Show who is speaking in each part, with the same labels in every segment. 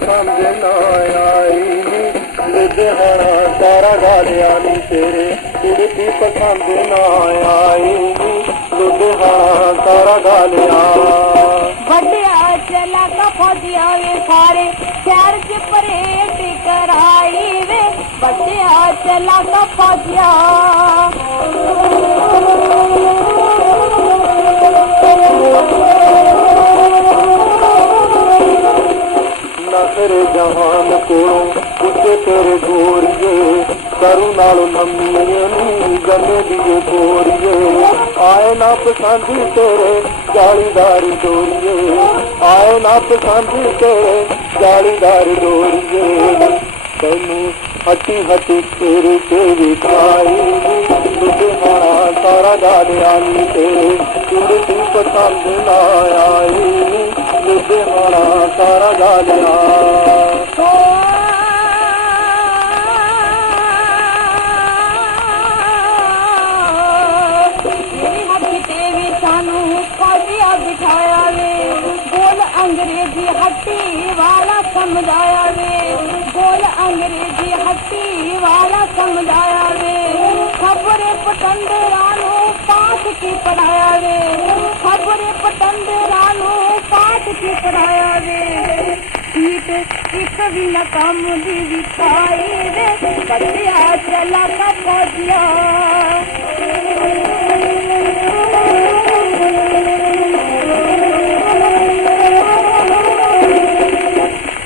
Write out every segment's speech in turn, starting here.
Speaker 1: ਸਮਝ ਨਾ ਆਈ ਲੁਧਿਆਣਾ ਸਾਰਾ ਗਾਲਿਆ ਨੀ। ਤੇਰੇ ਕੁੜੀ ਪਸੰਦ ਨਾ ਆਈ ਲੁਧਿਆਣਾ ਸਾਰਾ ਗਾਲਿਆ।
Speaker 2: ਵੱਡਿਆ ਚਲਾ ਕਾ ਫੌਜੀਆਂ ਵੇ ਸਾਰੇ ਸ਼ਹਿਰ ਚ ਪਰੇਡ ਕਰਾਈ ਵੇ ਵੱਡਿਆ ਚਲਾ ਕਾ
Speaker 1: ਜਹਾਨ ਕੋਲੋਂ ਉੱਤੇ ਤੇਰੇ ਗੋਰੀਏ। ਕਰੂ ਨਾਲ ਮੰਮੀਆਂ ਨੂੰ ਗੰਨੇ ਦੀਏ ਗੋਰੀਏ ਆਏ ਨਾ ਪਸੰਦ ਤੇਰੇ ਜਾਲੀਦਾਰ ਡੋਰੀਏ। ਆਏ ਨਾ ਪਸੰਦ ਤੇਰੇ ਜਾਲੀਦਾਰ ਡੋਰੀਏ। ਤੈਨੂੰ ਹੱਟੀ ਹੱਟੀ ਤੇਰੇ ਤੇ ਵਿਖਾਈ ਲੁਧਿਆਣਾ ਸਾਰਾ ਗਾਲਿਆ ਤੇਰੇ। ਕੁੜਤੀ ਪਸੰਦ ਨਾ ਆਈ। ਲੁਧਿਆਣਾ ਸਾਰਾ ਗਾਲਿਆ
Speaker 2: ਤੇ ਵੀ ਸਾਨੂੰ ਫੌਜੀਆ ਬਿਠਾਇਆ ਵੇ ਬੋਲ ਅੰਗਰੇਜ਼ੀ ਹੱਟੀ ਵਾਲਾ ਸਮਝਾਇਆ ਵੇ ਬੋਲ ਅੰਗਰੇਜ਼ੀ ਹੱਟੀ ਵਾਲਾ ਸਮਝਾਇਆ ਵੇ ਖਬਰੇ ਪਟੰਦਰਾਂ ਨੂੰ ਪਾਠ ਕੀ ਪੜਾਇਆ ਵੇ? ਖਬਰੇ ਪਟੰਦਰਾਂ ਨੂੰ ਪਾਠ ਕੀ ਪੜਾਇਆ ਵੇ। ਸੀਟ ਇੱਕ ਵੀ ਨਾ ਕੰਮ ਦੀ ਵਿਖਾਈ ਵੇ। ਬੱਚਿਆ ਚਲਾ ਕਾ ਫੌਜੀਆ।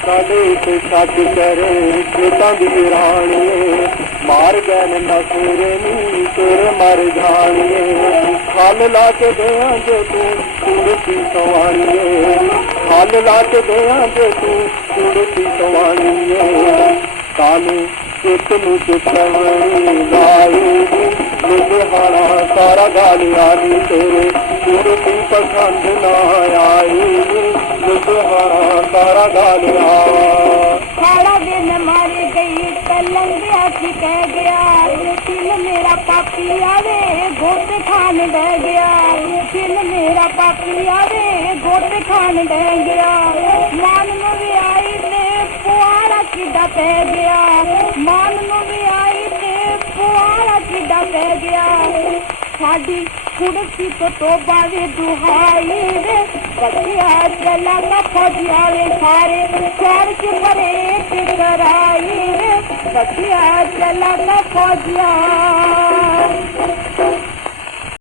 Speaker 1: ਸਾਡੇ ਤੇ ਛੱਡ ਕਰੇ ਖੇਤਾਂ ਦੀ ਰਾਣੀਏ। ਮਾਰ ਗਏ ਨੰਦਾ ਨਸਰੇ ਨੀ ਤੇਰੇ ਮਰ ਜਾਣੀਏ। ਹੱਲ ਲਾ ਕੇ ਦੇਾਂਗੇ ਤੂੰ ਕੁੜਤੀ ਸਵਾਣੀਏ ਹੱਲ ਲਾ ਕੇ ਦੇਾਂਗੇ ਤੂੰ ਕੁੜਤੀ ਸਵਾਣੀਏ ਕਾਨੂੰ ਇੱਕ ਨੂੰ ਚਿੱਤਵਣੀ ਲਾਈ ਲੁਧਿਆਣਾ ਸਾਰਾ ਗਾਲਿਆ ਨੀ ਤੇਰੇ ਕੁੜਤੀ ਪਸੰਦ ਨਾ ਆਈ। ਲੁਧਿਆਣਾ ਸਾਰਾ ਗਾਲਿਆ
Speaker 2: ਸਾਰਾ ਦਿਨ ਮਾਰੀ ਗਈ ਤਲੰਗਿਆ ਕੀ ਕਹਿ ਗਿਆ। ਮੇਰਾ ਪਾਪੀ ਆਵੇ ਗੋਤੇ ਖਾਨ ਬਹਿ ਗਿਆ। ਦਿਲ ਮੇਰਾ ਪਾਪੀ ਆਵੇ ਗੋਤੇ ਖਾਨ ਬਹਿ ਗਿਆ। ਮਾਨ ਨੂੰ ਵੀ ਆਈ ਤੇ ਪੁਆੜਾ ਕਿੱਡਾ ਪੈ ਗਿਆ। ਮਾਨ ਨੂੰ ਵੀ ਆਈ ਤੇ ਪੁਆੜਾ ਕਿੱਡਾ ਪੈ ਗਿਆ। ਸਾਡੀ ਕੁੜਤੀ ਤੋਂ ਤੋਬਾ ਵੇ ਦੁਹਾਈ ਵੇ ਬੱਚਿਆ ਚਲਾ ਨਾ ਫੌਜੀਆ ਵੇ ਸਾਰੇ ਸ਼ਹਿਰ ਚ ਪਰੇਡ ਕਰਾਈ لڳ نه پوج